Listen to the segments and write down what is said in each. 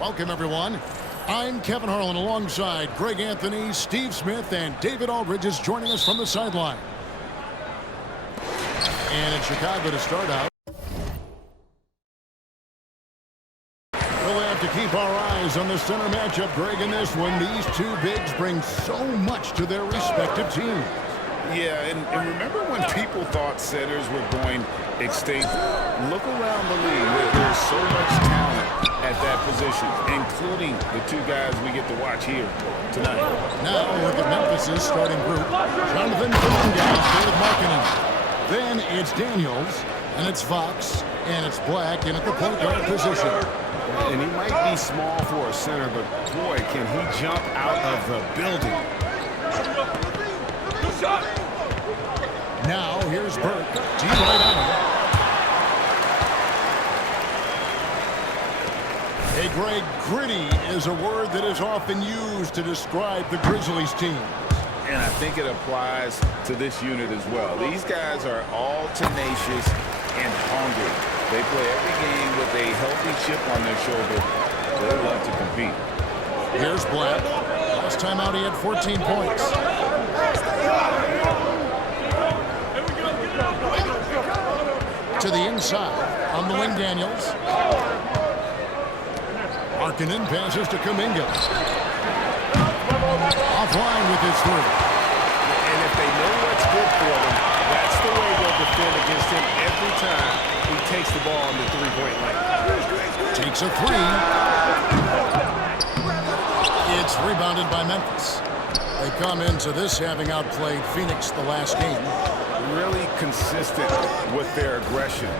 Welcome, everyone. I'm Kevin Harlan alongside Greg Anthony, Steve Smith, and David Aldridge is joining us from the sideline. And in Chicago to start out. We'll have to keep our eyes on the center matchup, Greg, in this one. These two bigs bring so much to their respective teams. Yeah, and remember when people thought centers were going extinct? Look around the league. There's so much talent at that position, including the two guys we get to watch here tonight. Now look at Memphis' starting group. Jonathan Kuminga with Markkanen. Then it's Daniels, and it's Fox, and it's Black in at the point guard position. And he might be small for a center, but boy, can he jump out of the building. Now here's Burke. Deep right on him. Hey, Greg, gritty is a word that is often used to describe the Grizzlies team. And I think it applies to this unit as well. These guys are all tenacious and hungry. They play every game with a healthy chip on their shoulder. They love to compete. Here's Black. Last time out, he had 14 points. To the inside on the wing, Daniels. Markkanen passes to Kuminga. Offline with his three. And if they know what's good for them, that's the way they'll defend against him every time he takes the ball on the three-point line. Takes a three. It's rebounded by Memphis. They come into this having outplayed Phoenix the last game. Really consistent with their aggression.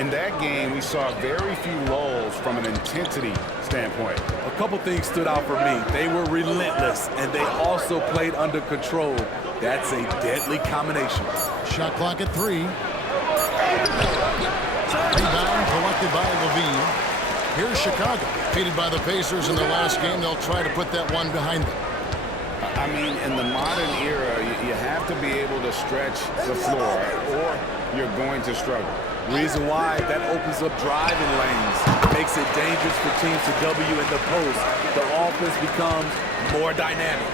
In that game, we saw very few lulls from an intensity standpoint. A couple things stood out for me. They were relentless, and they also played under control. That's a deadly combination. Shot clock at 3. Rebound collected by Levine. Here's Chicago. Defeated by the Pacers in their last game. They'll try to put that one behind them. I mean, in the modern era, you have to be able to stretch the floor, or you're going to struggle. Reason why, that opens up driving lanes, makes it dangerous for teams to W in the post. The offense becomes more dynamic.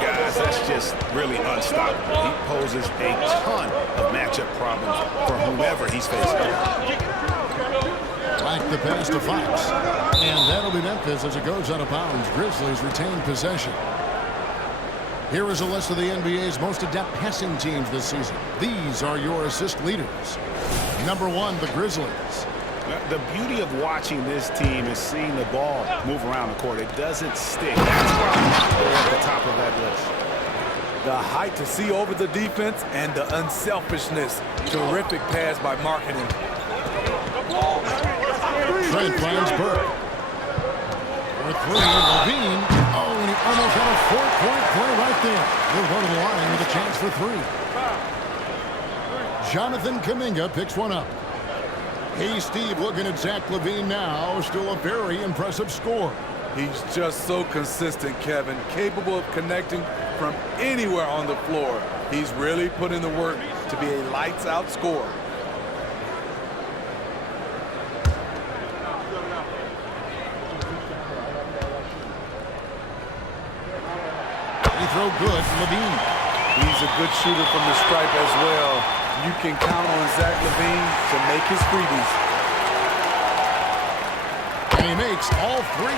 Guys, that's just really unstoppable. He poses a ton of matchup problems for whomever he's facing. Like the pass to Fox. And that'll be Memphis as it goes out of bounds. Grizzlies retain possession. Here is a list of the NBA's most adept passing teams this season. These are your assist leaders. Number 1, the Grizzlies. The beauty of watching this team is seeing the ball move around the court. It doesn't stick. That's why they're at the top of that list. The height to see over the defense and the unselfishness. Terrific pass by Markkanen. Trent finds Burke. For 3, Levine. Oh, and he almost had a 4-point play right there. He'll go to the line with a chance for 3. Jonathan Kuminga picks one up. Hey, Steve, looking at Zach LaVine now. Still a very impressive score. He's just so consistent, Kevin. Capable of connecting from anywhere on the floor. He's really put in the work to be a lights-out scorer. Throw good, Levine. He's a good shooter from the stripe as well. You can count on Zach LaVine to make his freebies. And he makes all 3.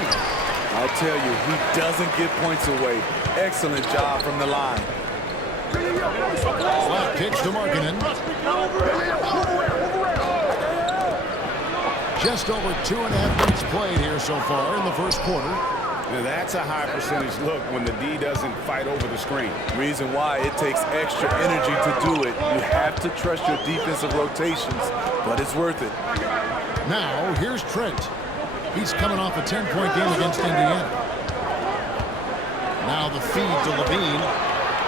I'll tell you, he doesn't give points away. Excellent job from the line. Flat pitch to Markkanen. Just over 2.5 minutes played here so far in the first quarter. Now that's a high percentage look when the D doesn't fight over the screen. Reason why, it takes extra energy to do it. You have to trust your defensive rotations, but it's worth it. Now, here's Trent. He's coming off a 10-point game against Indiana. Now the feed to Levine.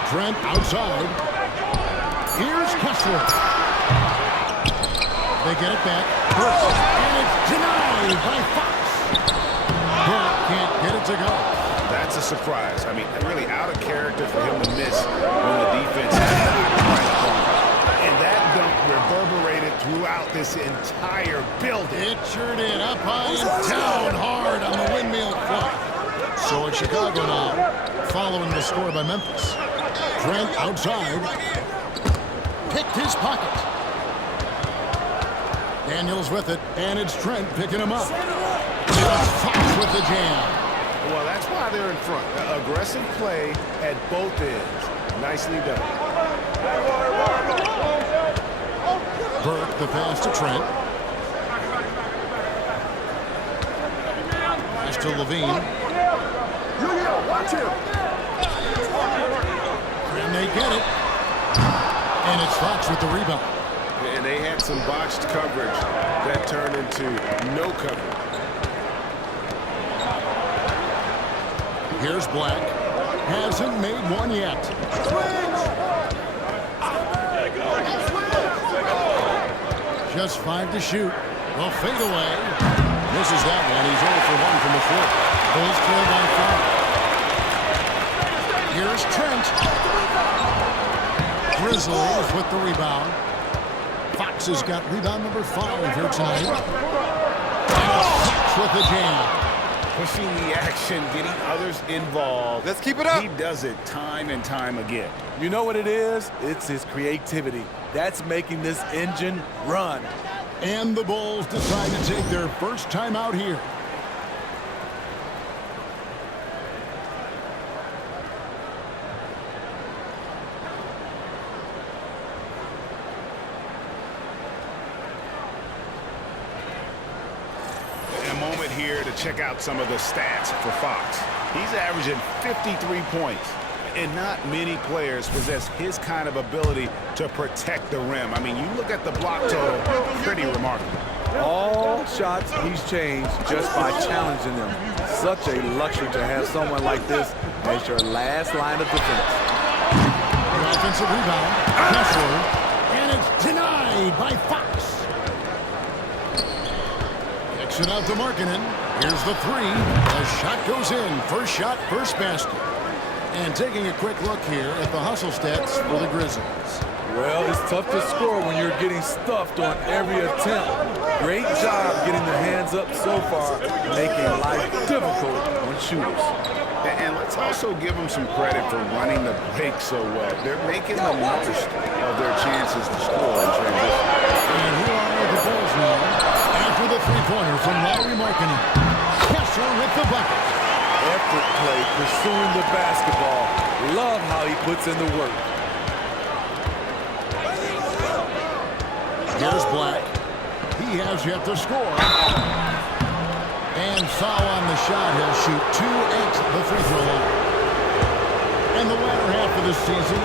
Trent outside. Here's Kessler. They get it back. And it's denied by Fox. Burke can't get it to go. That's a surprise. I mean, really out of character for him to miss when the defense has not right upon him. And that dunk reverberated throughout this entire building. It sure did. Up high and down hard on the windmill So it's Chicago now, following the score by Memphis. Trent outside. Picked his pocket. Daniels with it, and it's Trent picking him up. Fox with the jam. Well, that's why they're in front. Aggressive play at both ends. Nicely done. Burke, the pass to Trent. Pass to Levine. Watch him. And they get it. And it's Fox with the rebound. And they had some botched coverage that turned into no coverage. Here's Black. Hasn't made one yet. Just 5 to shoot. Well, fade away. Misses that one. He's 0 for 1 from the floor. Bulls trail by 5. Here's Trent. Grizzlies with the rebound. Fox has got rebound number 5 here tonight. And Fox with the jam. Pushing the action, getting others involved. Let's keep it up. He does it time and time again. You know what it is? It's his creativity. That's making this engine run. And the Bulls decide to take their first time out here. Here to check out some of the stats for Fox. He's averaging 53 points, and not many players possess his kind of ability to protect the rim. I mean, you look at the block total, pretty remarkable. All shots he's changed just by challenging them. Such a luxury to have someone like this as your last line of defense. The offensive rebound, Kessler, and it's denied by Fox. It out to Markkanen. Here's the 3. The shot goes in. First shot, first basket. And taking a quick look here at the hustle stats for the Grizzlies. Well, it's tough to score when you're getting stuffed on every attempt. Great job getting the hands up so far, making life difficult on shooters. And let's also give them some credit for running the break so well. They're making the most of their chances to score in transition. And who are the Bulls now? After the three-pointer from Markkanen. Kessler with the bucket. Effort play, pursuing the basketball. Love how he puts in the work. Here's Black. He has yet to score. And foul on the shot. He'll shoot 2 at the free throw line. And the latter half of the season,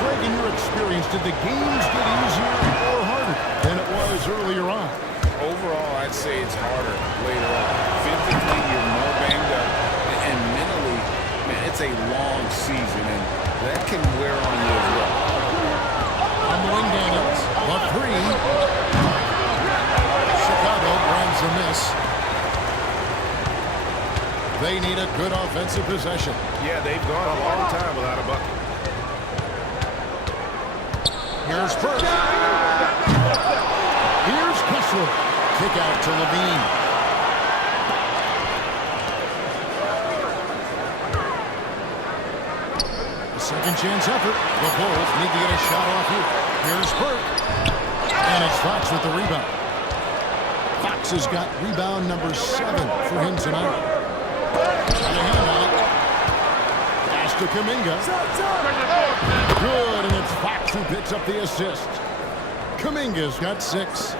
Craig, in your experience, did the games get easier or harder than it was earlier on? Overall, I'd say it's harder later on. Physically, you're more banged up, and mentally, man, it's a long season, and that can wear on you as well. On the wing, Daniels, the 3. Chicago grabs the miss. They need a good offensive possession. Yeah, they've gone a long time without a bucket. Here's Burke. Here's Kessler. Kick out to Levine. A second chance effort. The Bulls need to get a shot off here. Here's Burke. And it's Fox with the rebound. Fox has got rebound number 7 for him tonight. And a handout. Pass to Kuminga. Good, and it's Fox who picks up the assist. Kuminga's got 6.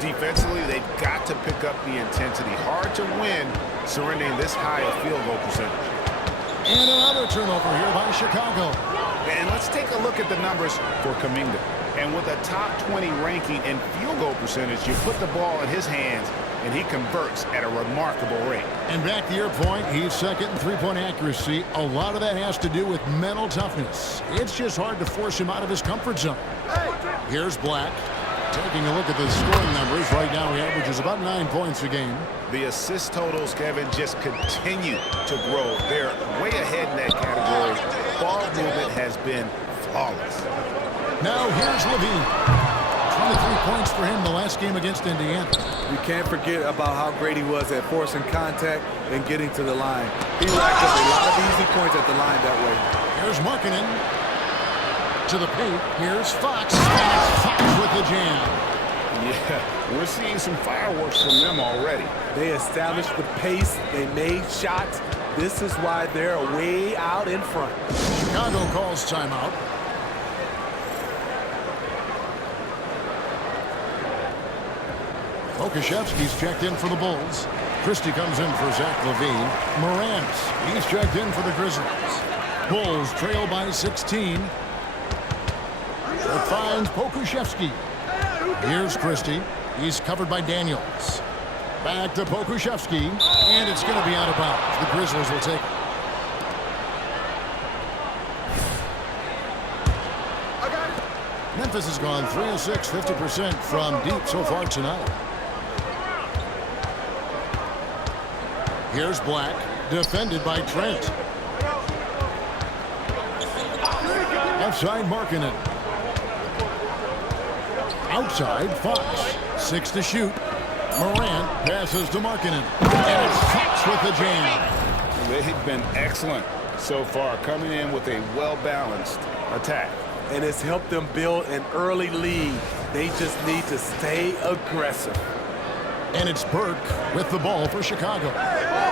Defensively, they've got to pick up the intensity. Hard to win surrendering this high a field goal percentage. And another turnover here by Chicago. And let's take a look at the numbers for Kuminga. And with a top 20 ranking in field goal percentage, you put the ball in his hands, and he converts at a remarkable rate. And back to your point, he's second in three-point accuracy. A lot of that has to do with mental toughness. It's just hard to force him out of his comfort zone. Here's Black. Taking a look at the scoring numbers, right now he averages about 9 points a game. The assist totals, Kevin, just continue to grow. They're way ahead in that category. Ball movement has been flawless. Now here's Levine. the 3 points for him the last game against Indiana. You can't forget about how great he was at forcing contact and getting to the line. He racked up a lot of easy points at the line that way. Here's Markkanen to the paint. Here's Fox. And it's Fox with the jam. Yeah, we're seeing some fireworks from them already. They established the pace. They made shots. This is why they're way out in front. Chicago calls timeout. Pokuševski's checked in for the Bulls. Christie comes in for Zach LaVine. Morant, he's checked in for the Grizzlies. Bulls trail by 16. It finds Pokuševski. Here's Christie. He's covered by Daniels. Back to Pokuševski, and it's going to be out of bounds. The Grizzlies will take it. Memphis has gone 3 of 6, 50% from deep so far tonight. Here's Black, defended by Trent. Outside Markkanen. Outside Fox. 6 to shoot. Morant passes to Markkanen. And it's Fox with the jam. They've been excellent so far, coming in with a well-balanced attack. And it's helped them build an early lead. They just need to stay aggressive. And it's Burke with the ball for Chicago.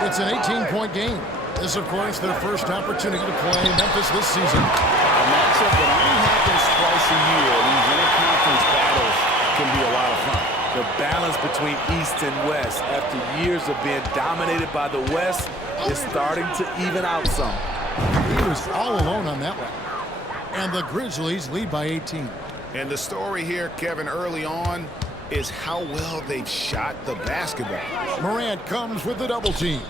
It's an 18-point game. This, of course, their first opportunity to play Memphis this season. A matchup that only happens twice a year. These interconference battles can be a lot of fun. The balance between East and West after years of being dominated by the West is starting to even out some. He was all alone on that one. And the Grizzlies lead by 18. And the story here, Kevin, early on is how well they've shot the basketball. Morant comes with the double team.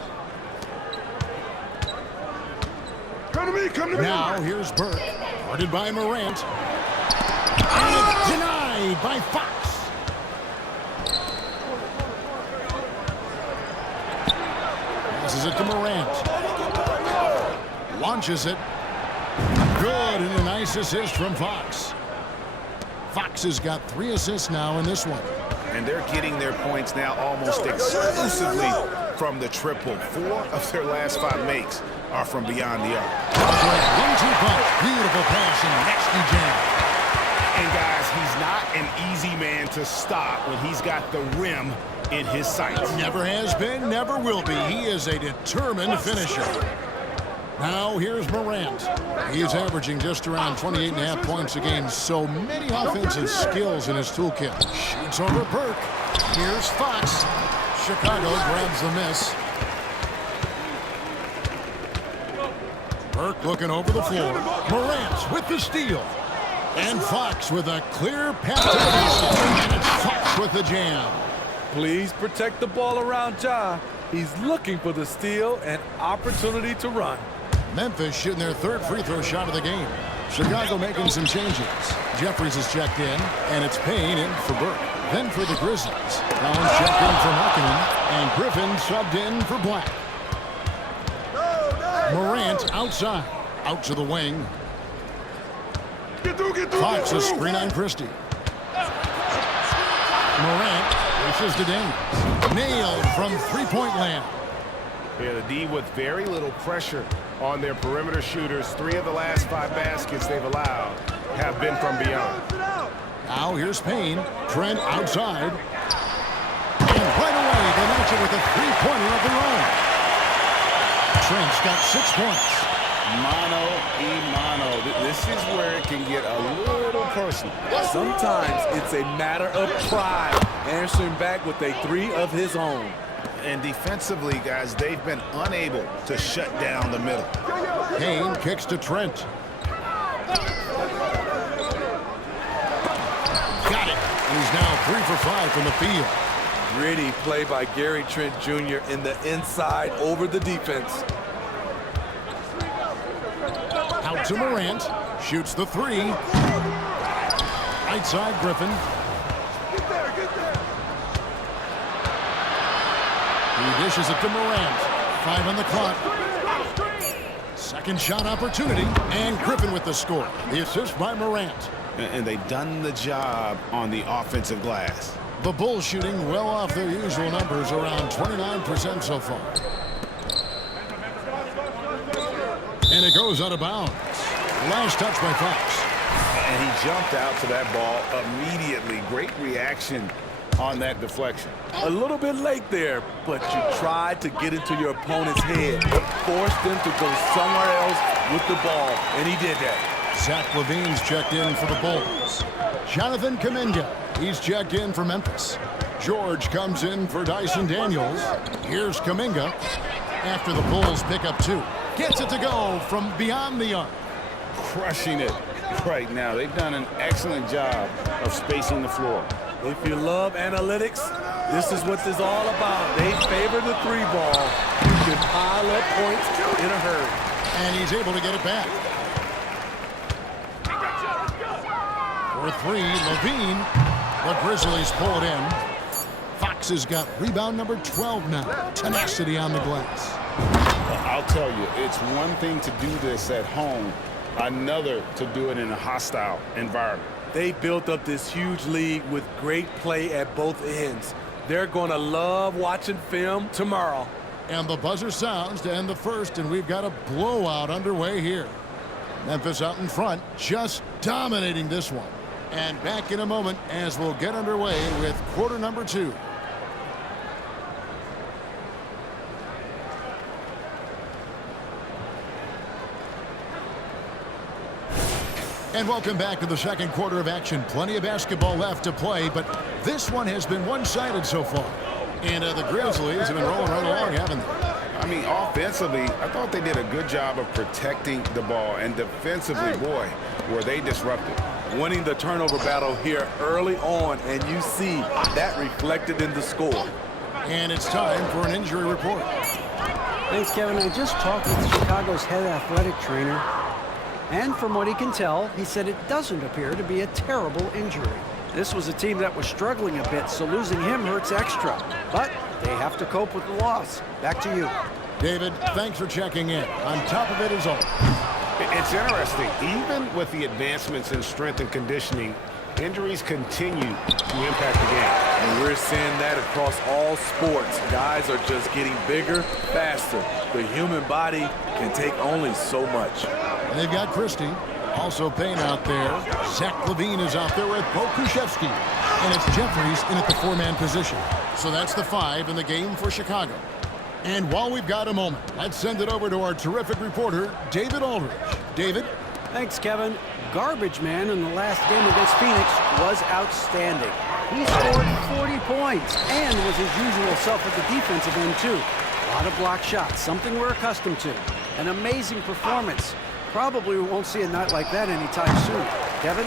Come to me. Now here's Burke, guarded by Morant. And it's denied by Fox. Passes it to Morant. Launches it. Good, and a nice assist from Fox. Fox has got 3 assists now in this one. And they're getting their points now almost exclusively from the triple. 4 of their last 5 makes are from beyond the arc. 1-2 punch. Beautiful pass and nasty jam. And guys, he's not an easy man to stop when he's got the rim in his sights. Never has been, never will be. He is a determined finisher. Now here's Morant. He is averaging just around 28.5 points a game. So many offensive skills in his toolkit. Shoots over Burke. Here's Fox. Chicago grabs the miss. Burke looking over the floor. Morant with the steal. And Fox with a clear pass to the basket. And it's Fox with the jam. Please protect the ball around Ja. He's looking for the steal and opportunity to run. Memphis shooting their 3rd free throw shot of the game. Chicago making some changes. Jeffries is checked in, and it's Payne in for Burke. Then for the Grizzlies, Collins checked in for Markkanen, and Griffin subbed in for Black. Morant outside, out to the wing. Fox a screen on Christie. Morant races to Daniels. Nailed from 3-point land. Yeah, the D with very little pressure on their perimeter shooters. 3 of the last 5 baskets they've allowed have been from beyond. Now here's Payne. Trent outside. And right away, they match it with a 3-pointer of their own. Trent's got 6 points. Mano y mano. This is where it can get a little personal. Sometimes it's a matter of pride, answering back with a 3 of his own. And defensively, guys, they've been unable to shut down the middle. Payne kicks to Trent. Got it. He's now 3 for 5 from the field. Gritty play by Gary Trent Jr. in the inside over the defense. Out to Morant. Shoots the 3. Right side Griffin. He dishes it to Morant. 5 on the clock. Second shot opportunity. And Griffin with the score. The assist by Morant. And they've done the job on the offensive glass. The Bulls shooting well off their usual numbers, around 29% so far. And it goes out of bounds. Last touch by Fox. And he jumped out to that ball immediately. Great reaction on that deflection. A little bit late there, but you tried to get into your opponent's head. Forced them to go somewhere else with the ball, and he did that. Zach LaVine's checked in for the Bulls. Jonathan Kuminga, he's checked in for Memphis. George comes in for Dyson Daniels. Here's Kuminga after the Bulls pick up 2. Gets it to go from beyond the arc. Crushing it right now. They've done an excellent job of spacing the floor. If you love analytics, this is what this is all about. They favor the 3-ball. You can pile up points in a hurry. And he's able to get it back. For 3, LaVine. The Grizzlies pull it in. Fox has got rebound number 12 now. Tenacity on the glass. I'll tell you, it's one thing to do this at home, another to do it in a hostile environment. They built up this huge lead with great play at both ends. They're going to love watching film tomorrow. And the buzzer sounds to end the first, and we've got a blowout underway here. Memphis out in front, just dominating this one. And back in a moment as we'll get underway with quarter number 2. And welcome back to the second quarter of action. Plenty of basketball left to play, but this one has been one-sided so far. And the Grizzlies have been rolling right along, haven't they? I mean, offensively, I thought they did a good job of protecting the ball. And defensively, boy, were they disrupted. Winning the turnover battle here early on, and you see that reflected in the score. And it's time for an injury report. Thanks, Kevin. I just talked with Chicago's head athletic trainer. And from what he can tell, he said it doesn't appear to be a terrible injury. This was a team that was struggling a bit, so losing him hurts extra. But they have to cope with the loss. Back to you. David, thanks for checking in. On top of it is all. It's interesting. Even with the advancements in strength and conditioning, injuries continue to impact the game. And we're seeing that across all sports. Guys are just getting bigger, faster. The human body can take only so much. And they've got Christie. Also Payne out there. Zach LaVine is out there with Bo Krzyzewski. And it's Jeffries in at the 4-man position. So that's the 5 in the game for Chicago. And while we've got a moment, let's send it over to our terrific reporter, David Aldridge. David? Thanks, Kevin. Garbage man in the last game against Phoenix was outstanding. He scored 40 points and was his usual self at the defensive end, too. A lot of block shots, something we're accustomed to. An amazing performance. Probably we won't see a night like that anytime soon. Kevin?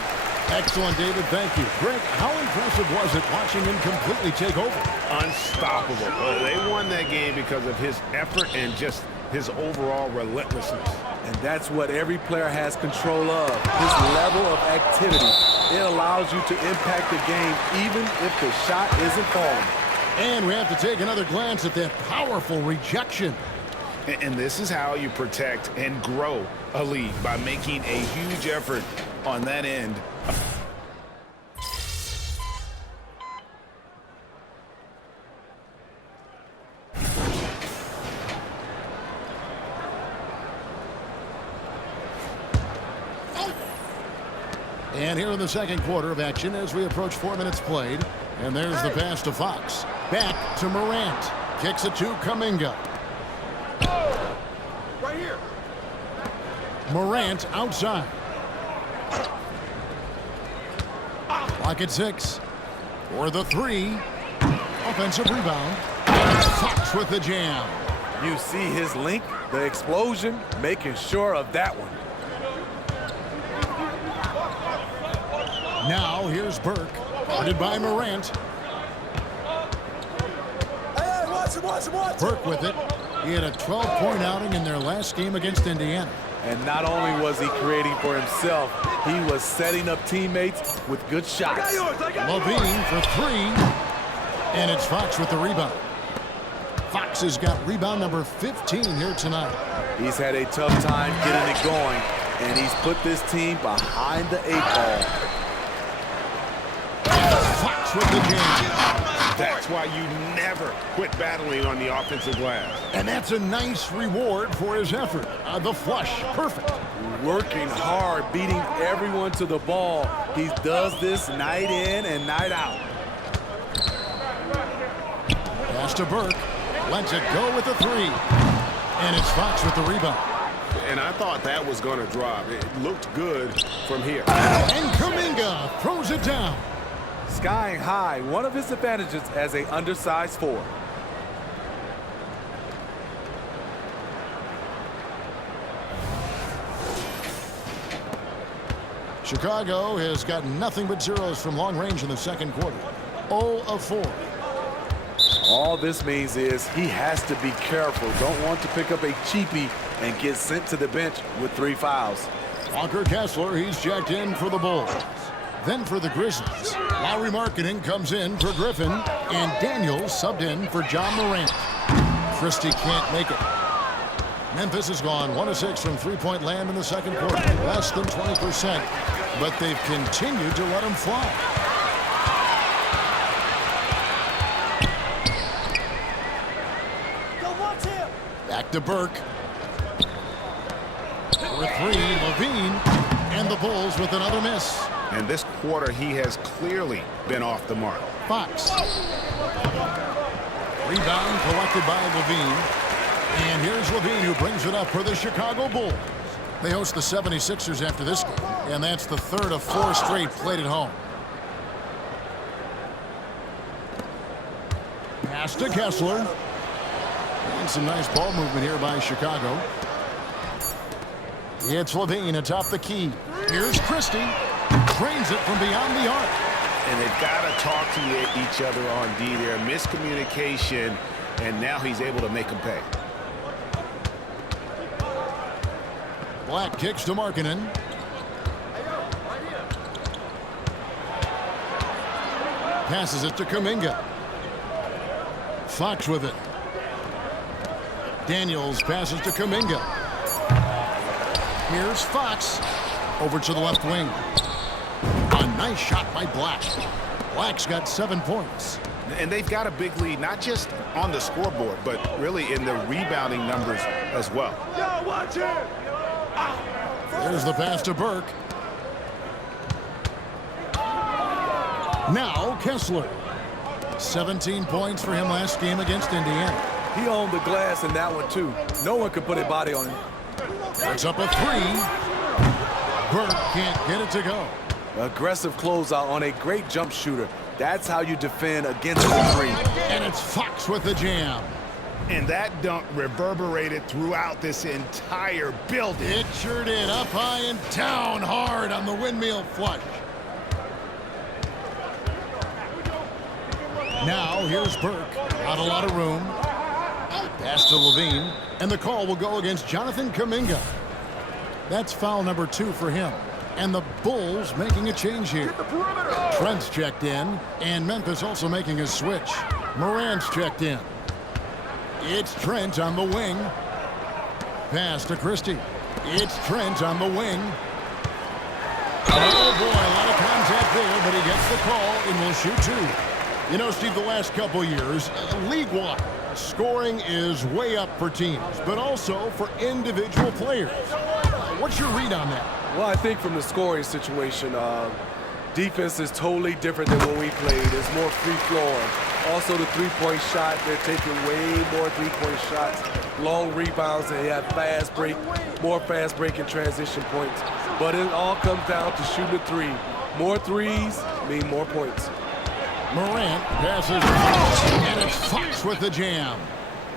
Excellent, David. Thank you. Greg, how impressive was it watching him completely take over? Unstoppable. They won that game because of his effort and just his overall relentlessness. And that's what every player has control of, his level of activity. It allows you to impact the game even if the shot isn't falling. And we have to take another glance at that powerful rejection. And this is how you protect and grow a lead, by making a huge effort on that end. And here in the second quarter of action as we approach 4 minutes played. And there's the pass to Fox. Back to Morant. Kicks it to Kuminga. Right here. Morant outside. Clock at 6. For the 3. Offensive rebound. And Fox with the jam. You see his link, the explosion, making sure of that one. Now here's Burke. Guarded by Morant. Hey, watch it. Burke with it. He had a 12-point outing in their last game against Indiana. And not only was he creating for himself, he was setting up teammates with good shots. LaVine for 3. And it's Fox with the rebound. Fox has got rebound number 15 here tonight. He's had a tough time getting it going. and he's put this team behind the 8-ball. Fox with the jam. That's why you never quit battling on the offensive glass. And that's a nice reward for his effort. The flush, perfect. Working hard, beating everyone to the ball. He does this night in and night out. Pass to Burke. Lets it go with the three. And it's Fox with the rebound. And I thought that was going to drop. It looked good from here. And Kuminga throws it down. Skying high, one of his advantages as an undersized forward. Chicago has got nothing but zeros from long range in the second quarter. 0 of 4. All this means is he has to be careful. Don't want to pick up a cheapie and get sent to the bench with 3 fouls. Walker Kessler, he's checked in for the Bulls. Then for the Grizzlies, Lowry Marketing comes in for Griffin, and Daniels subbed in for John Morant. Christie can't make it. Memphis has gone 1 of 6 from three-point land in the second quarter, less than 20%, but they've continued to let him fly. Back to Burke. For 3, Levine, and the Bulls with another miss. And this quarter, he has clearly been off the mark. Fox. Rebound collected by Levine. And here's Levine, who brings it up for the Chicago Bulls. They host the 76ers after this game, and that's the 3rd of 4 straight played at home. Pass to Kessler. And some nice ball movement here by Chicago. It's Levine atop the key. Here's Christie. Drains it from beyond the arc. And they've got to talk to each other on D there. Miscommunication, and now he's able to make them pay. Black kicks to Markkanen. Passes it to Kuminga. Fox with it. Daniels passes to Kuminga. Here's Fox. Over to the left wing. A nice shot by Black. Black's got 7 points. And they've got a big lead, not just on the scoreboard, but really in the rebounding numbers as well. Yo, watch it! There's the pass to Burke. Now Kessler. 17 points for him last game against Indiana. He owned the glass in that one, too. No one could put a body on him. Puts up a 3. Burke can't get it to go. Aggressive closeout on a great jump shooter. That's how you defend against the 3. And it's Fox with the jam. And that dunk reverberated throughout this entire building. It sure did. Up high and down hard on the windmill flush. Now here's Burke. Not a lot of room. Pass to Levine. And the call will go against Jonathan Kuminga. That's foul number 2 for him. And the Bulls making a change here. Trent's checked in. And Memphis also making a switch. Morant's checked in. It's Trent on the wing. Pass to Christie. It's Trent on the wing. Oh, boy, a lot of contact there, but he gets the call and will shoot 2. You know, Steve, the last couple years, league-wide, scoring is way up for teams, but also for individual players. What's your read on that? Well, I think from the scoring situation, defense is totally different than when we played. It's more free flowing. Also, the three-point shot, they're taking way more three-point shots, long rebounds, and they have fast break, more fast break and transition points. But it all comes down to shooting the 3. More threes mean more points. Morant passes, and it's Fox with the jam.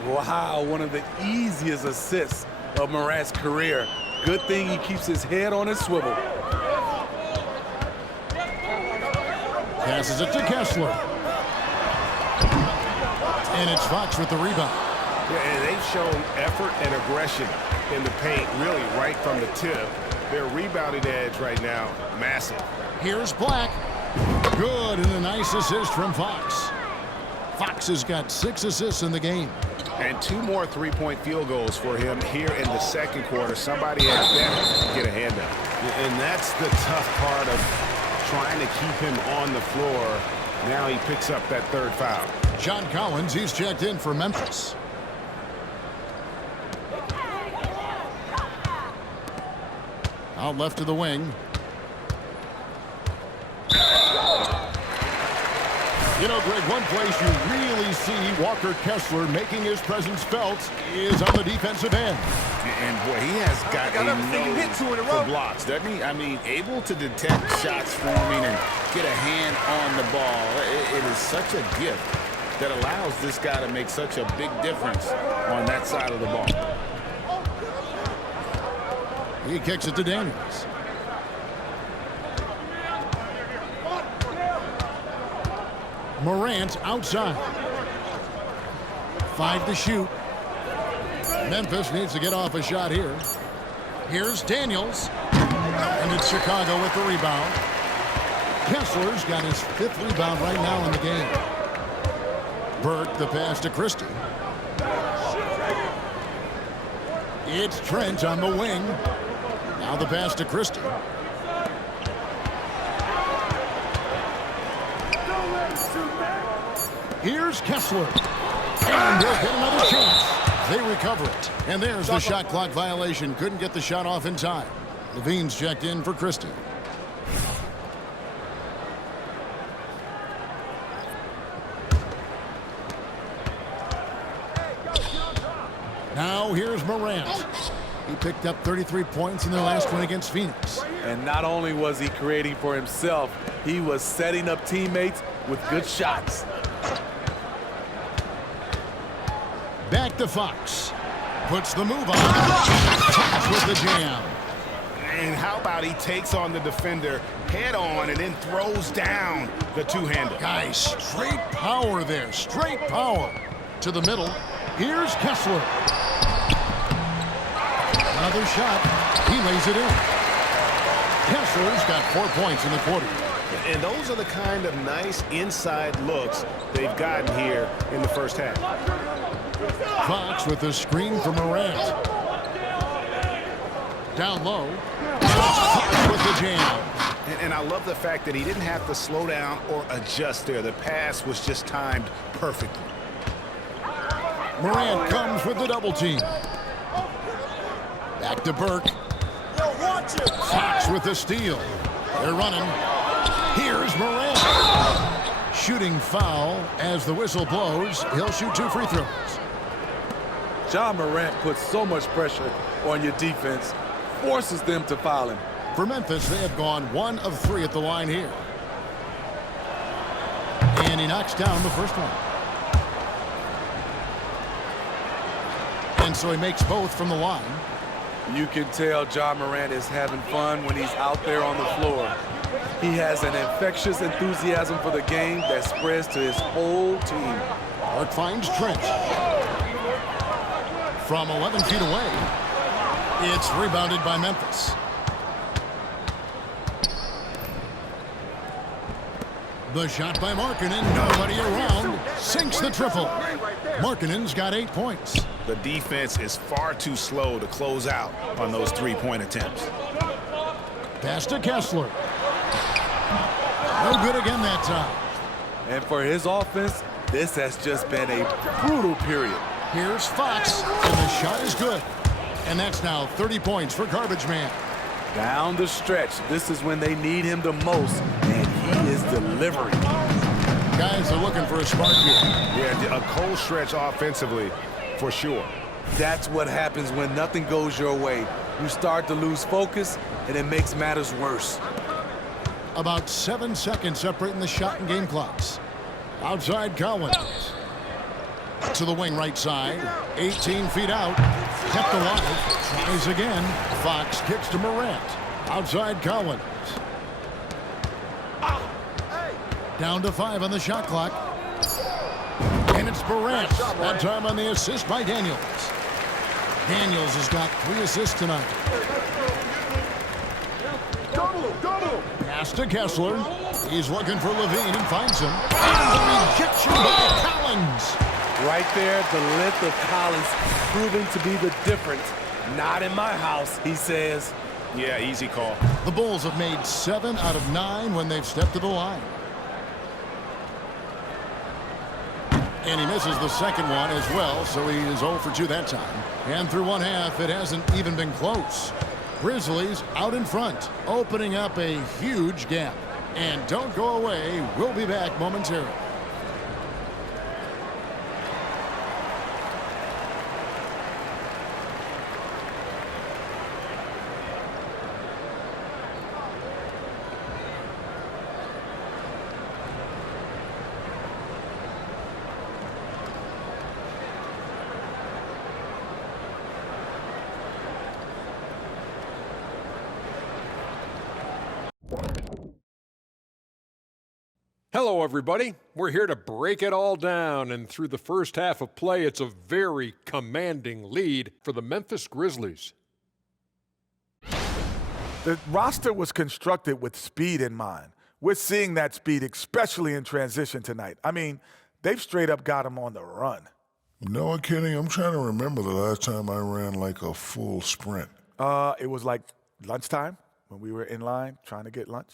Wow, one of the easiest assists of Morant's career. Good thing he keeps his head on his swivel. Passes it to Kessler. And it's Fox with the rebound. Yeah, and they've shown effort and aggression in the paint, really right from the tip. Their rebounding edge right now, massive. Here's Black. Good, and a nice assist from Fox. Fox has got 6 assists in the game. And 2 more three-point field goals for him here in the second quarter. Somebody at that get a hand up. And that's the tough part of trying to keep him on the floor. Now he picks up that third foul. John Collins, he's checked in for Memphis. Out left to the wing. You know, Greg, one place you really see Walker Kessler making his presence felt is on the defensive end. And boy, he has got a nose for blocks, doesn't he? I mean, able to detect shots forming and get a hand on the ball. It is such a gift that allows this guy to make such a big difference on that side of the ball. He kicks it to Daniels. Morant outside. 5 to shoot. Memphis needs to get off a shot here. Here's Daniels. And it's Chicago with the rebound. Kessler's got his 5th rebound right now in the game. Burke the pass to Christie. It's Trent on the wing. Now the pass to Christie. Here's Kessler. And they'll get another chance. They recover it. And there's the shot clock violation. Couldn't get the shot off in time. Levine's checked in for Christie. Now here's Morant. He picked up 33 points in their last win against Phoenix. And not only was he creating for himself, he was setting up teammates with good shots. Back to Fox. Puts the move on. Fox with the jam. And how about he takes on the defender head on and then throws down the two-hander. Guys, straight power there. Straight power. To the middle. Here's Kessler. Another shot. He lays it in. Kessler's got 4 points in the quarter. And those are the kind of nice inside looks they've gotten here in the first half. Fox with the screen for Morant. Down low. Fox with the jam. And I love the fact that he didn't have to slow down or adjust there. The pass was just timed perfectly. Morant comes with the double team. Back to Burke. Fox with the steal. They're running. Here's Morant. Shooting foul as the whistle blows. He'll shoot 2 free throws. John Morant puts so much pressure on your defense, forces them to foul him. For Memphis, they have gone 1 of 3 at the line here. And he knocks down the first one. And so he makes both from the line. You can tell John Morant is having fun when he's out there on the floor. He has an infectious enthusiasm for the game that spreads to his whole team. Burke finds Trent. From 11 feet away, it's rebounded by Memphis. The shot by Markkanen, nobody around, sinks the triple. Markkanen's got 8 points. The defense is far too slow to close out on those three-point attempts. Pass to Kessler. No good again that time. And for his offense, this has just been a brutal period. Here's Fox, and the shot is good. And that's now 30 points for Garbage Man. Down the stretch, this is when they need him the most, and he is delivering. Guys are looking for a spark here. Yeah, a cold stretch offensively, for sure. That's what happens when nothing goes your way. You start to lose focus, and it makes matters worse. About 7 seconds separating the shot and game clocks. Outside Collins. To the wing right side. 18 feet out. Kept alive. Tries again. Fox kicks to Morant. Outside Collins. Down to 5 on the shot clock. And it's Morant. That time on the assist by Daniels. Daniels has got 3 assists tonight. Pass to Kessler. He's looking for Levine and finds him. And the rejection by Collins. Right there, the length of Collins proving to be the difference. Not in my house, he says. Yeah, easy call. The Bulls have made 7 out of 9 when they've stepped to the line. And he misses the second one as well, so he is 0 for 2 that time. And through one half, it hasn't even been close. Grizzlies out in front, opening up a huge gap. And don't go away. We'll be back momentarily. Hello, everybody. We're here to break it all down, and through the first half of play, it's a very commanding lead for the Memphis Grizzlies. The roster was constructed with speed in mind. We're seeing that speed, especially in transition tonight. I mean, they've straight up got them on the run. You know what, Kenny? I'm trying to remember the last time I ran like a full sprint. It was like lunchtime when we were in line trying to get lunch.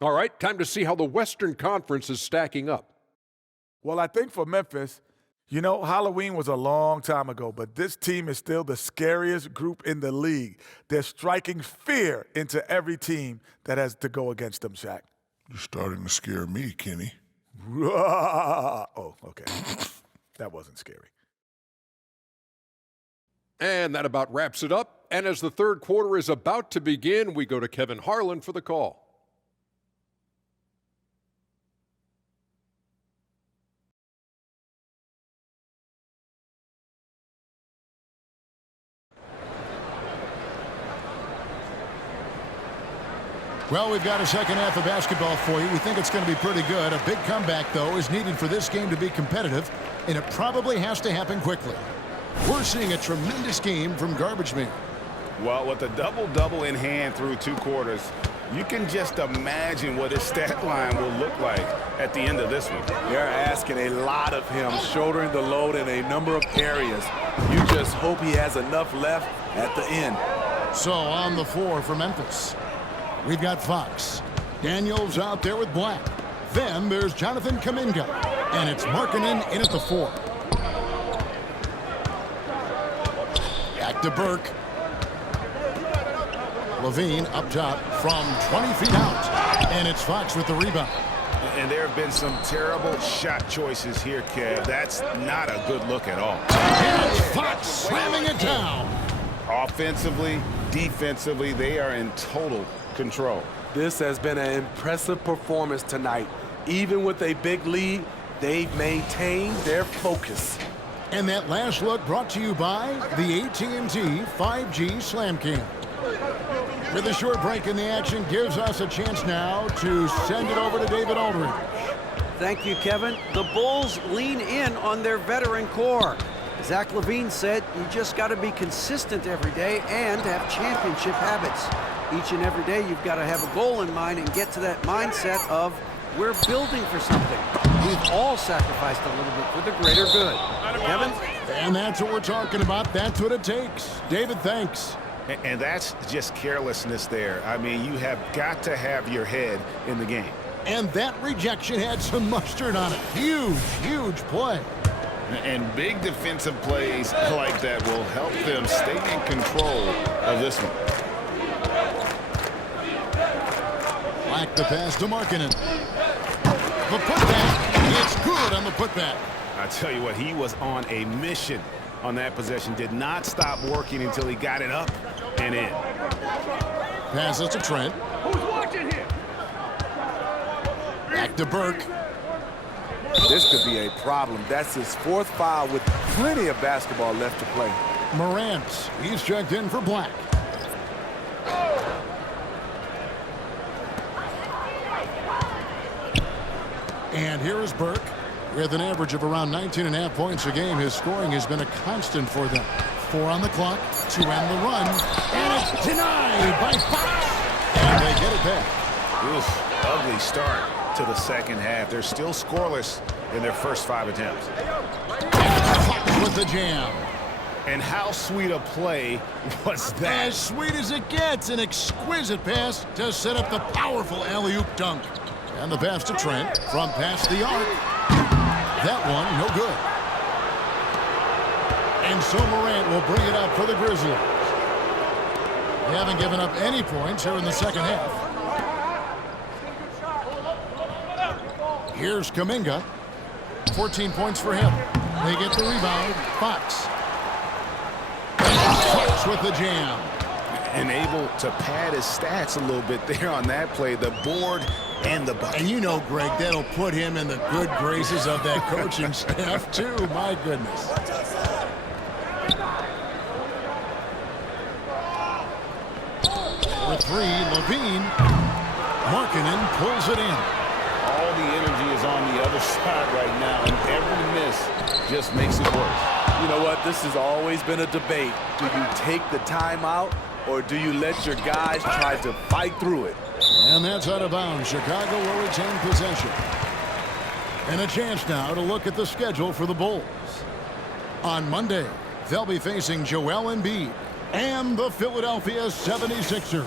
All right, time to see how the Western Conference is stacking up. Well, I think for Memphis, you know, Halloween was a long time ago, but this team is still the scariest group in the league. They're striking fear into every team that has to go against them, Shaq. You're starting to scare me, Kenny. Oh, okay. That wasn't scary. And that about wraps it up. And as the third quarter is about to begin, we go to Kevin Harlan for the call. Well, we've got a second half of basketball for you. We think it's going to be pretty good. A big comeback, though, is needed for this game to be competitive, and it probably has to happen quickly. We're seeing a tremendous game from Garbage Man. Well, with a double-double in hand through 2 quarters, you can just imagine what his stat line will look like at the end of this one. They're asking a lot of him, shouldering the load in a number of areas. You just hope he has enough left at the end. So on the floor for Memphis, we've got Fox. Daniels out there with Black. Then there's Jonathan Kuminga. And it's Markkanen in at the 4. Back to Burke. Levine up top from 20 feet out. And it's Fox with the rebound. And there have been some terrible shot choices here, Kev. That's not a good look at all. And it's Fox slamming it down. Offensively, defensively, they are in total control. This has been an impressive performance tonight. Even with a big lead, they've maintained their focus. And that last look brought to you by the AT&T 5G Slam Cam. With a short break in the action, gives us a chance now to send it over to David Aldridge. Thank you, Kevin. The Bulls lean in on their veteran core. Zach LaVine said you just got to be consistent every day and have championship habits. Each and every day you've got to have a goal in mind and get to that mindset of we're building for something. We've all sacrificed a little bit for the greater good. Kevin? And that's what we're talking about. That's what it takes. David, thanks. And that's just carelessness there. I mean, you have got to have your head in the game. And that rejection had some mustard on it. Huge, huge play. And big defensive plays like that will help them stay in control of this one. Black the pass to Markkanen. The putback. It's good on the putback. I tell you what, he was on a mission on that possession. Did not stop working until he got it up and in. Passes to Trent. Who's watching here? Back to Burke. This could be a problem. That's his 4th foul with plenty of basketball left to play. Morant. He's checked in for Black. And here is Burke. With an average of around 19.5 points a game, his scoring has been a constant for them. 4 on the clock to end the run. And it's denied by Fox. And they get it back. Oof, ugly start. to the second half. They're still scoreless in their first 5 attempts. With the jam. And how sweet a play was that? As sweet as it gets, an exquisite pass to set up the powerful alley-oop dunk. And the pass to Trent from past the arc. That one, no good. And so Morant will bring it up for the Grizzlies. They haven't given up any points here in the second half. Here's Kuminga. 14 points for him. They get the rebound. Fox. Fox with the jam. And able to pad his stats a little bit there on that play. The board and the bucket. And you know, Greg, that'll put him in the good graces of that coaching staff, too. My goodness. For 3, Levine. Markkanen pulls it in. All the energy is on the other side right now, and every miss just makes it worse. You know what? This has always been a debate. Do you take the timeout, or do you let your guys try to fight through it? And that's out of bounds. Chicago will retain possession. And a chance now to look at the schedule for the Bulls. On Monday, they'll be facing Joel Embiid and the Philadelphia 76ers.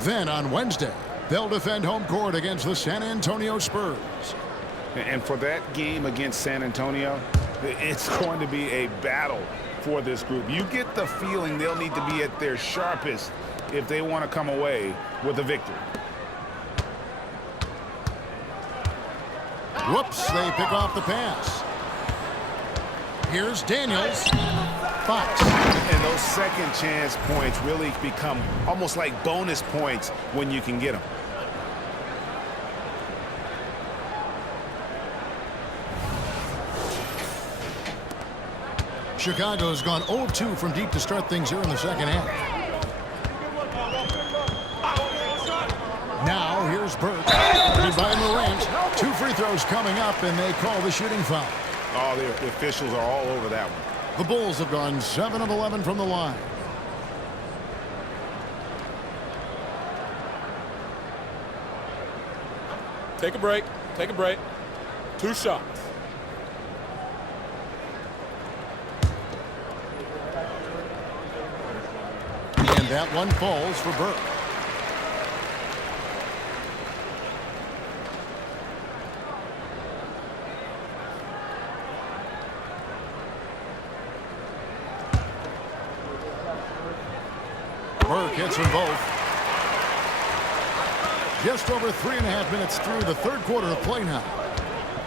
Then on Wednesday, they'll defend home court against the San Antonio Spurs. And for that game against San Antonio, it's going to be a battle for this group. You get the feeling they'll need to be at their sharpest if they want to come away with a victory. Whoops, they pick off the pass. Here's Daniels. Fox. And those second chance points really become almost like bonus points when you can get them. Chicago's gone 0-2 from deep to start things here in the second half. Now here's Burke. By Morant. 2 free throws coming up, and they call the shooting foul. Oh, the officials are all over that one. The Bulls have gone 7 of 11 from the line. Take a break. Take a break. 2 shots. And that one falls for Burke. Burke hits them both. Just over 3.5 minutes through the third quarter of play now.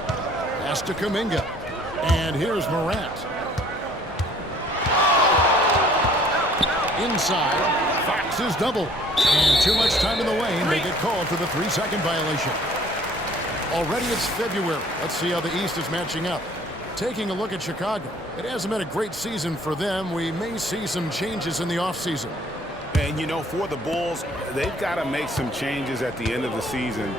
Pass to Kuminga. And here's Morant. Inside. Fox is double. And too much time in the lane. They get called for the 3-second violation. Already it's February. Let's see how the East is matching up. Taking a look at Chicago. It hasn't been a great season for them. We may see some changes in the offseason. And, you know, for the Bulls, they've got to make some changes at the end of the season.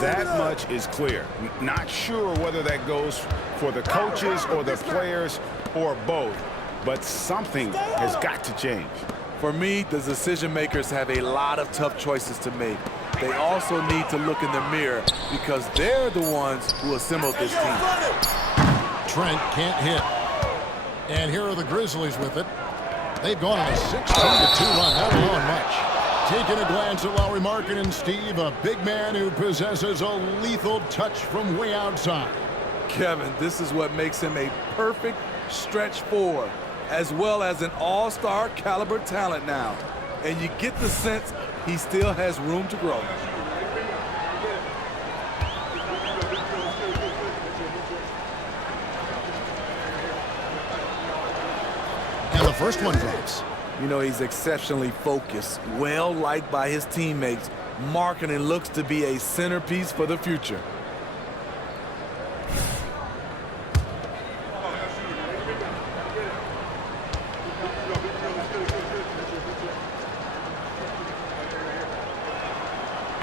That much is clear. Not sure whether that goes for the coaches or the players or both, but something has got to change. For me, the decision makers have a lot of tough choices to make. They also need to look in the mirror because they're the ones who assembled this team. Trent can't hit. And here are the Grizzlies with it. They've gone on a 16-2 run, not alone much. Taking a glance at Lauri Markkanen, Steve, a big man who possesses a lethal touch from way outside. Kevin, this is what makes him a perfect stretch 4, as well as an all-star caliber talent now. And you get the sense he still has room to grow. And the first one drops. You know, he's exceptionally focused, well-liked by his teammates. Markkanen looks to be a centerpiece for the future.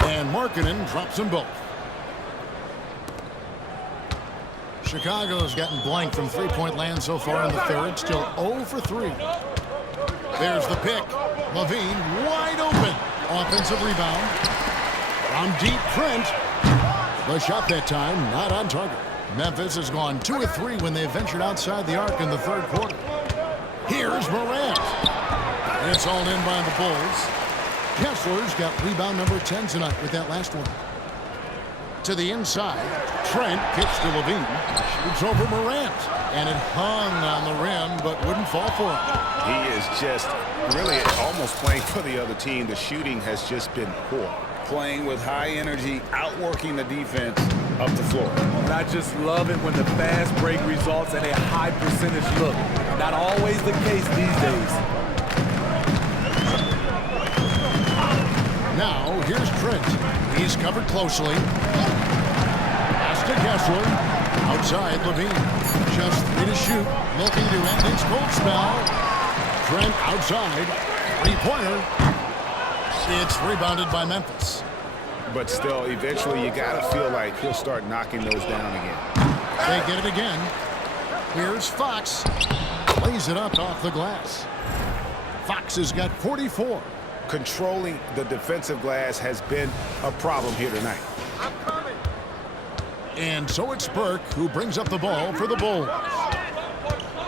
And Markkanen drops them both. Chicago's gotten blank from three-point land so far in the third. Still 0 for 3. There's the pick. Levine wide open. Offensive rebound. From deep, Trent. The shot that time, not on target. Memphis has gone 2 of 3 when they ventured outside the arc in the third quarter. Here's Morant. It's all in by the Bulls. Kessler's got rebound number 10 tonight with that last one. To the inside, Trent kicks to Levine. Shoots over Morant. And it hung on the rim, but wouldn't fall for him. He is just really almost playing for the other team. The shooting has just been poor. Playing with high energy, outworking the defense up the floor. And I just love it when the fast break results in a high percentage look. Not always the case these days. Now, here's Trent. He's covered closely. Pass to Kessler. Outside, Levine. Just 3 to shoot. Looking to end his cold spell. Trent outside. Three-pointer. It's rebounded by Memphis. But still, eventually you got to feel like he'll start knocking those down again. They get it again. Here's Fox. Lays it up off the glass. Fox has got 44. Controlling the defensive glass has been a problem here tonight. I'm coming. And so it's Burke who brings up the ball for the Bulls.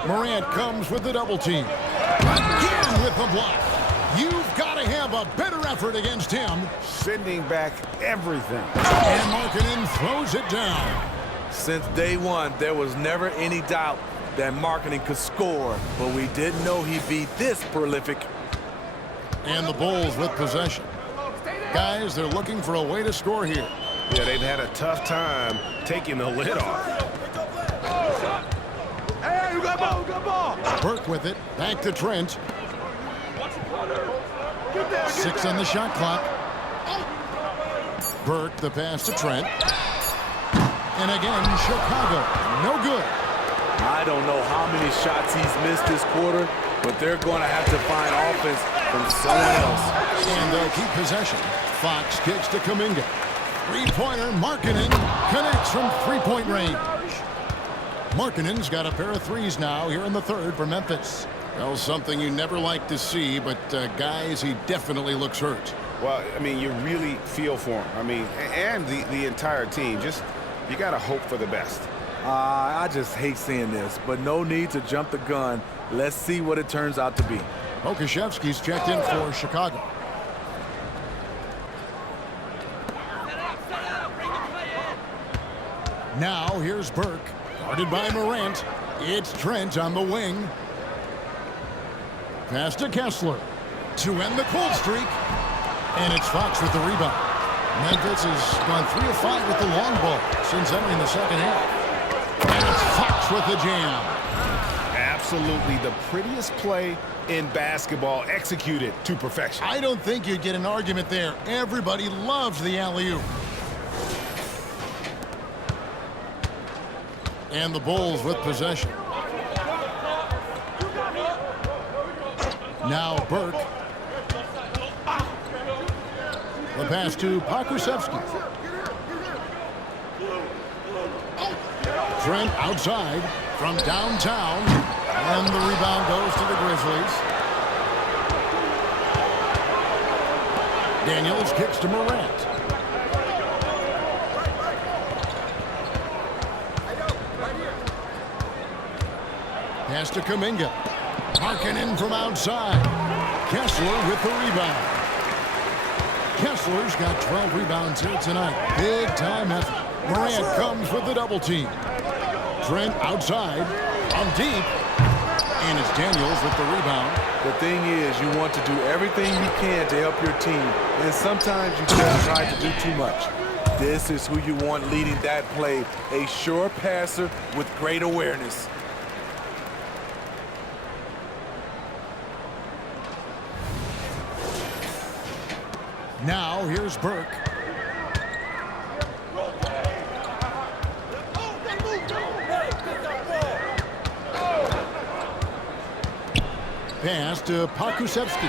Morant comes with the double team. Again with the block. You've got to have a better effort against him. Sending back everything. And Markkanen throws it down. Since day one, there was never any doubt that Markkanen could score, but we didn't know he'd be this prolific. And the Bulls with possession. Guys, they're looking for a way to score here. Yeah, they've had a tough time taking the lid off. Hey, you got ball, you got ball. Burke with it. Back to Trent. 6 on the shot clock. Burke, the pass to Trent. And again, Chicago. No good. I don't know how many shots he's missed this quarter, but they're going to have to find offense from someone else. And they'll keep possession. Fox kicks to Kuminga. Three-pointer, Markkanen connects from three-point range. Markkanen's got a pair of threes now here in the third for Memphis. Well, something you never like to see, but guys, he definitely looks hurt. Well, I mean, you really feel for him. I mean, and the entire team. Just, you got to hope for the best. I just hate seeing this, but no need to jump the gun. Let's see what it turns out to be. Okashevsky's checked in for Chicago. Now here's Burke, guarded by Morant. It's Trent on the wing. Pass to Kessler to end the cold streak. And it's Fox with the rebound. Memphis has gone 3 of 5 with the long ball since entering the second half. And it's Fox with the jam. Absolutely the prettiest play in basketball, executed to perfection. I don't think you'd get an argument there. Everybody loves the alley-oop. And the Bulls with possession. Now Burke. The pass to Pokusevski. Trent outside from downtown. And the rebound goes to the Grizzlies. Daniels kicks to Morant. Pass to Kuminga. Markkanen from outside. Kessler with the rebound. Kessler's got 12 rebounds here tonight. Big time effort. Morant comes with the double team. Trent outside. On deep. And it's Daniels with the rebound. The thing is, you want to do everything you can to help your team, and sometimes you just try to do too much. This is who you want leading that play, a sure passer with great awareness. Now here's Burke. Pass to Pokusevski.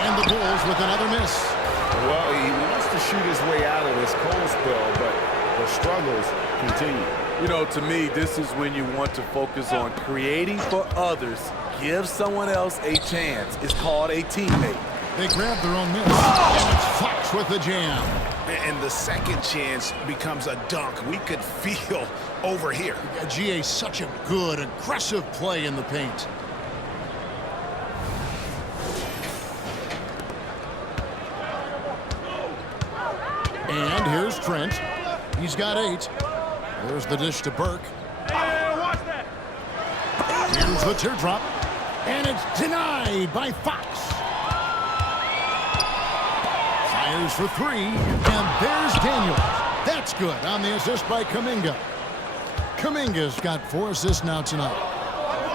And the Bulls with another miss. Well, he wants to shoot his way out of this cold spell, but the struggles continue. You know, to me, this is when you want to focus on creating for others. Give someone else a chance. It's called a teammate. They grab their own miss. And it's Fox with the jam. And the second chance becomes a dunk. We could feel over here. GA, such a good, aggressive play in the paint. And here's Trent. He's got 8. There's the dish to Burke. Here's the teardrop. And it's denied by Fox. Fires for 3. And there's Daniels. That's good on the assist by Kuminga. Kuminga's got 4 assists now tonight.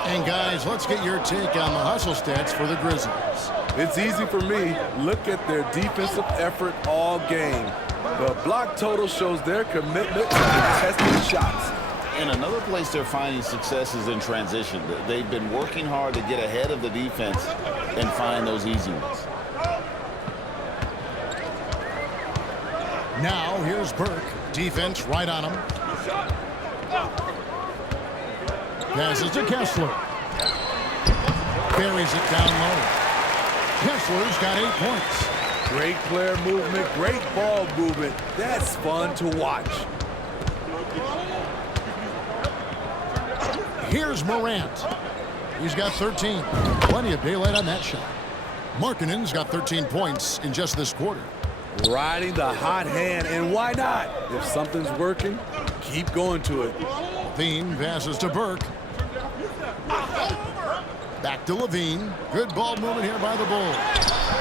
And guys, let's get your take on the hustle stats for the Grizzlies. It's easy for me. Look at their defensive effort all game. The block total shows their commitment to contested shots. And another place they're finding success is in transition. They've been working hard to get ahead of the defense and find those easy ones. Now here's Burke. Defense right on him. Passes to Kessler. Buries it down low. Kessler's got 8 points. Great player movement, great ball movement. That's fun to watch. Here's Morant. He's got 13. Plenty of daylight on that shot. Markkanen's got 13 points in just this quarter. Riding the hot hand, and why not? If something's working, keep going to it. Levine passes to Burke. Back to Levine. Good ball movement here by the Bulls.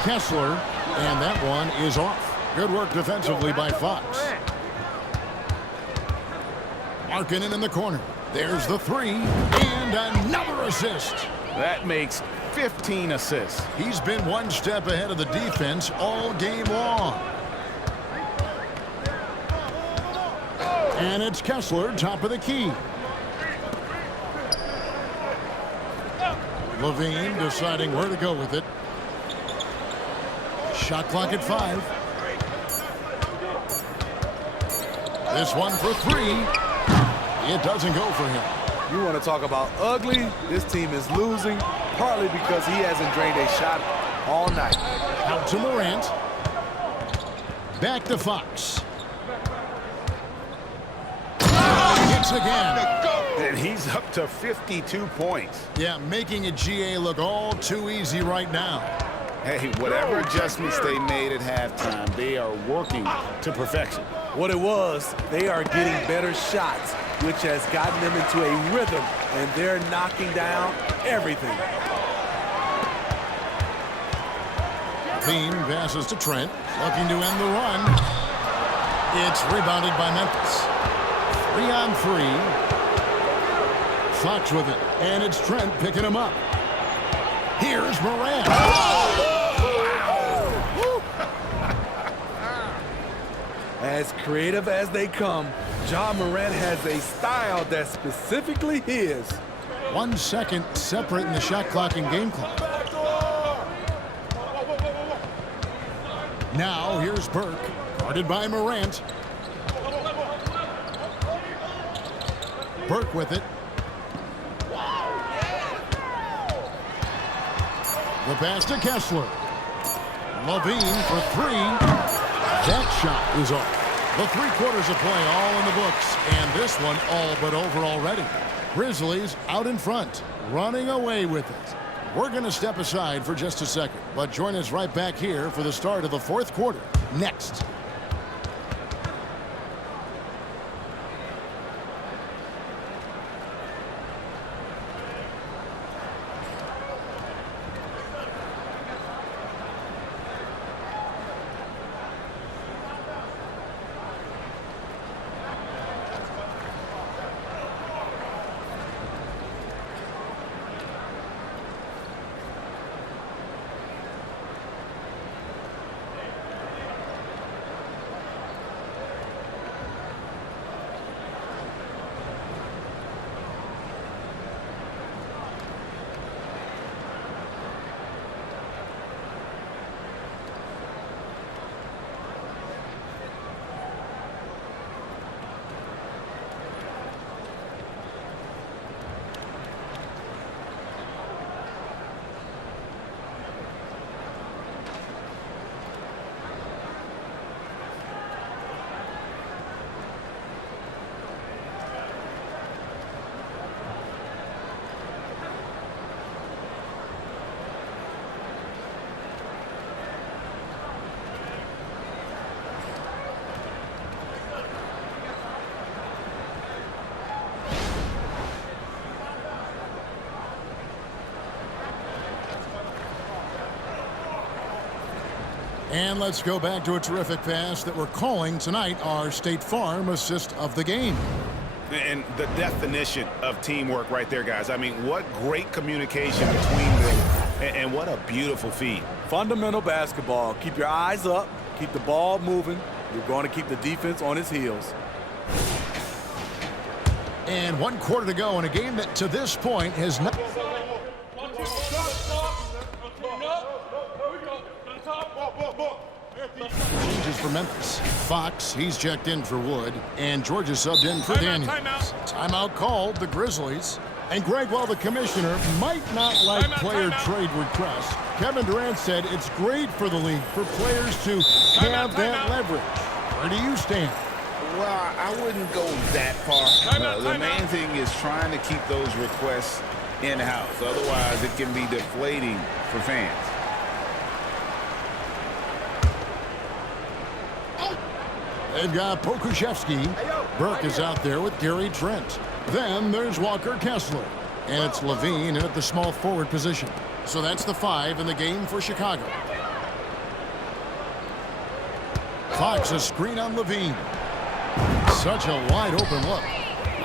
Kessler, and that one is off. Good work defensively by Fox. Markkanen in the corner. There's the 3, and another assist. That makes 15 assists. He's been one step ahead of the defense all game long. And it's Kessler, top of the key. Levine deciding where to go with it. Shot clock at 5. This one for 3. It doesn't go for him. You want to talk about ugly? This team is losing, partly because he hasn't drained a shot all night. Out to Morant. Back to Fox. Hits again. And he's up to 52 points. Yeah, making a GA look all too easy right now. Hey, whatever adjustments they made at halftime, they are working to perfection. What it was, they are getting better shots, which has gotten them into a rhythm, and they're knocking down everything. Levine passes to Trent, looking to end the run. It's rebounded by Memphis. 3 on 3. Fox with it, and it's Trent picking him up. Here's Morant. As creative as they come, Ja Morant has a style that's specifically his. 1 second separating the shot clock and game clock. Now here's Burke, guarded by Morant. Burke with it. The pass to Kessler. Levine for 3. That shot is off. The 3 quarters of play all in the books, and this one all but over already. Grizzlies out in front, running away with it. We're going to step aside for just a second, but join us right back here for the start of the 4th quarter next. And let's go back to a terrific pass that we're calling tonight our State Farm assist of the game. And the definition of teamwork right there, guys. I mean, what great communication between them, and what a beautiful feed. Fundamental basketball. Keep your eyes up. Keep the ball moving. You're going to keep the defense on its heels. And 1 quarter to go in a game that to this point has not... Changes for Memphis. Fox, he's checked in for Wood, and Georgia subbed in for Daniels. Timeout called, the Grizzlies. And Greg, while the commissioner might not like player trade requests, Kevin Durant said it's great for the league for players to have that leverage. Where do you stand? Well, I wouldn't go that far. The main thing is trying to keep those requests in-house. Otherwise, it can be deflating for fans. They've got Pokuševski. Burke is out there with Gary Trent. Then there's Walker Kessler. And it's Levine in at the small forward position. So that's the 5 in the game for Chicago. Fox, a screen on Levine. Such a wide open look.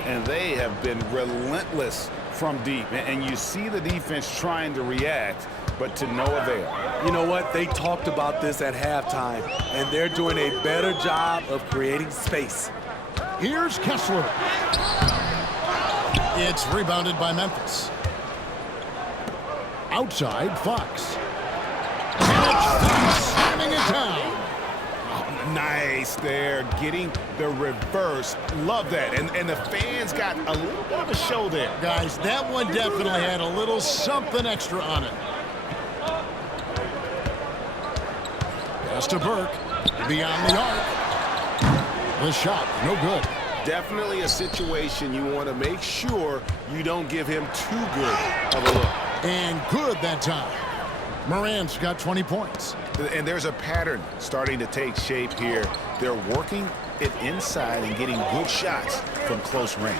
And they have been relentless from deep. And you see the defense trying to react, but to no avail. You know what? They talked about this at halftime, and they're doing a better job of creating space. Here's Kessler. It's rebounded by Memphis. Outside, Fox. Slamming it down. Nice there, getting the reverse. Love that. And the fans got a little bit of a show there. Guys, that one definitely had a little something extra on it. Pass to Burke. Beyond the arc. The shot, no good. Definitely a situation you want to make sure you don't give him too good of a look. And good that time. Morant's got 20 points. And there's a pattern starting to take shape here. They're working it inside and getting good shots from close range.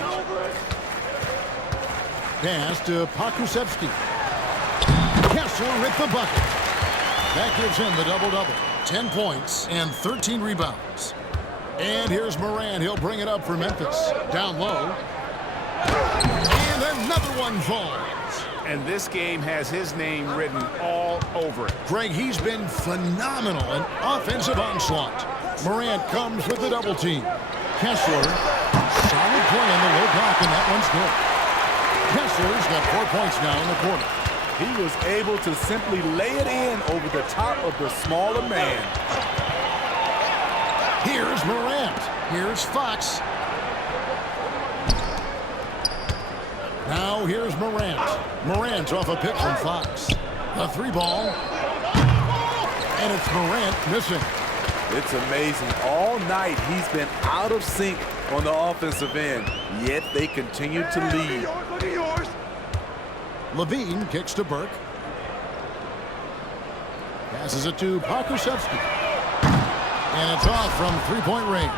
Pass to Pokuševski. Kessler with the bucket. That gives him the double-double. 10 points and 13 rebounds. And here's Morant. He'll bring it up for Memphis. Down low. And another one falls. And this game has his name written all over it. Greg, he's been phenomenal in offensive onslaught. Morant comes with the double team. Kessler, solid play on the low block, and that one's good. Kessler's got 4 points now in the quarter. He was able to simply lay it in over the top of the smaller man. Here's Morant. Here's Fox. Now here's Morant. Morant off a pick from Fox. A 3-ball. And it's Morant missing. It's amazing. All night he's been out of sync on the offensive end, yet they continue to lead. Levine kicks to Burke. Passes it to Pokuševski. And it's off from 3-point range.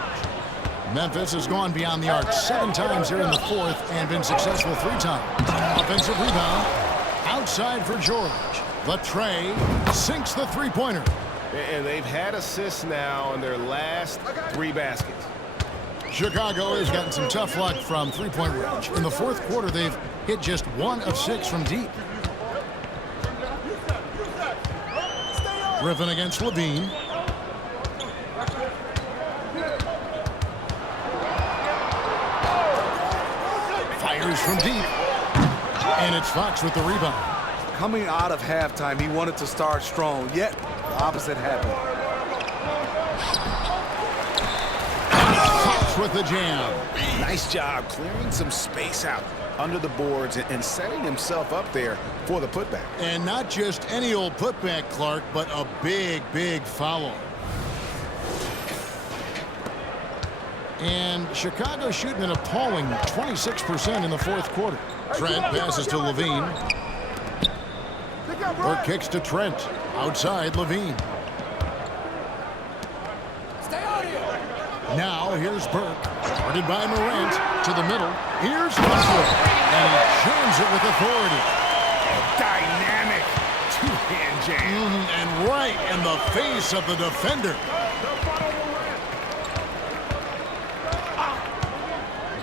Memphis has gone beyond the arc 7 times here in the fourth and been successful 3 times. Offensive rebound. Outside for George. But Trey sinks the 3-pointer. And they've had assists now in their last 3 baskets. Chicago has gotten some tough luck from 3-point range. In the fourth quarter, they've hit just 1 of 6 from deep. Griffin against Levine. Fires from deep. And it's Fox with the rebound. Coming out of halftime, he wanted to start strong, yet the opposite happened. Fox with the jam. Nice job clearing some space out under the boards and setting himself up there for the putback. And not just any old putback, Clark, but a big, big foul. And Chicago shooting an appalling 26% in the fourth quarter. Trent passes to Levine. Or kicks to Trent. Outside Levine. Now here's Burke. Guarded by Morant to the middle. Here's Kessler. And he jams it with authority. Dynamic two-hand jam. And right in the face of the defender.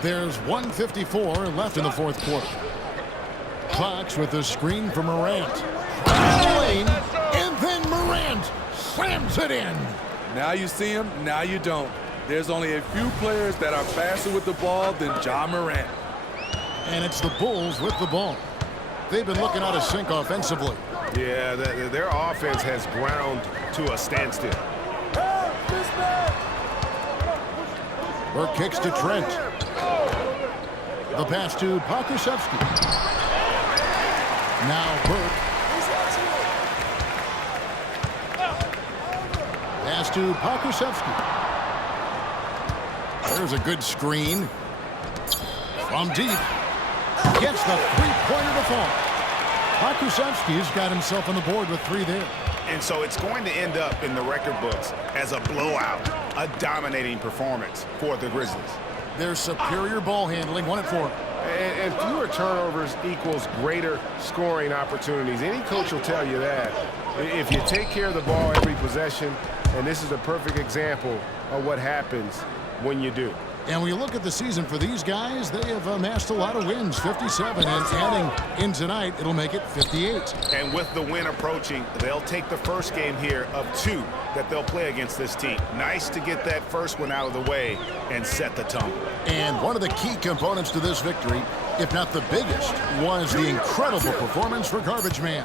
There's 1:54 left in the fourth quarter. Fox with the screen for Morant. Lane, and then Morant slams it in. Now you see him, now you don't. There's only a few players that are faster with the ball than Ja Morant. And it's the Bulls with the ball. They've been looking out of sync offensively. Yeah, their offense has ground to a standstill. Burke kicks to Trent. The pass to Pokusevski. Now Burke. Pass to Pokusevski. There's a good screen. From deep. Gets the three-pointer to fall. Pokusevski's got himself on the board with 3 there. And so it's going to end up in the record books as a blowout, a dominating performance for the Grizzlies. There's superior ball handling, 1 and 4. And fewer turnovers equals greater scoring opportunities. Any coach will tell you that. If you take care of the ball every possession, and this is a perfect example of what happens when you do. And when you look at the season for these guys, they have amassed a lot of wins, 57, and adding in tonight, it'll make it 58. And with the win approaching, they'll take the first game here of 2 that they'll play against this team. Nice to get that first one out of the way and set the tone. And one of the key components to this victory, if not the biggest, was the incredible performance for Garbage Man.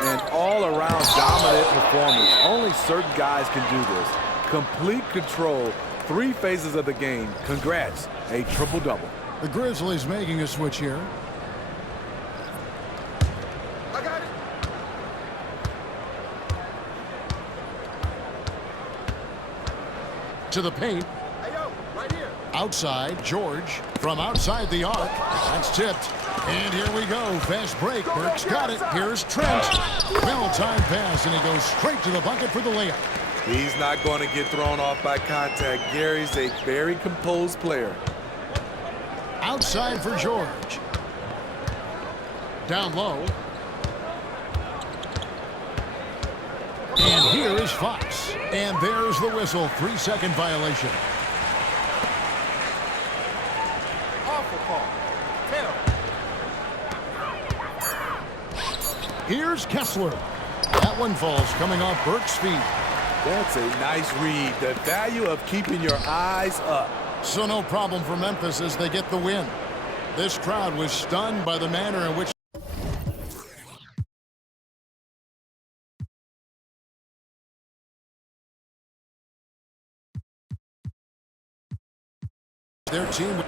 An all-around dominant performance. Only certain guys can do this. Complete control. 3 phases of the game. Congrats. A triple-double. The Grizzlies making a switch here. I got it. To the paint. Hey, yo, right here. Outside, George. From outside the arc. That's tipped. And here we go. Fast break. Burke's got it. Here's Trent. Well-timed pass, and he goes straight to the bucket for the layup. He's not going to get thrown off by contact. Gary's a very composed player. Outside for George. Down low. And here is Fox. And there's the whistle. 3-second violation. Awful call. 10. Here's Kessler. That one falls coming off Burke's feet. That's a nice read. The value of keeping your eyes up. So no problem for Memphis as they get the win. This crowd was stunned by the manner in which their team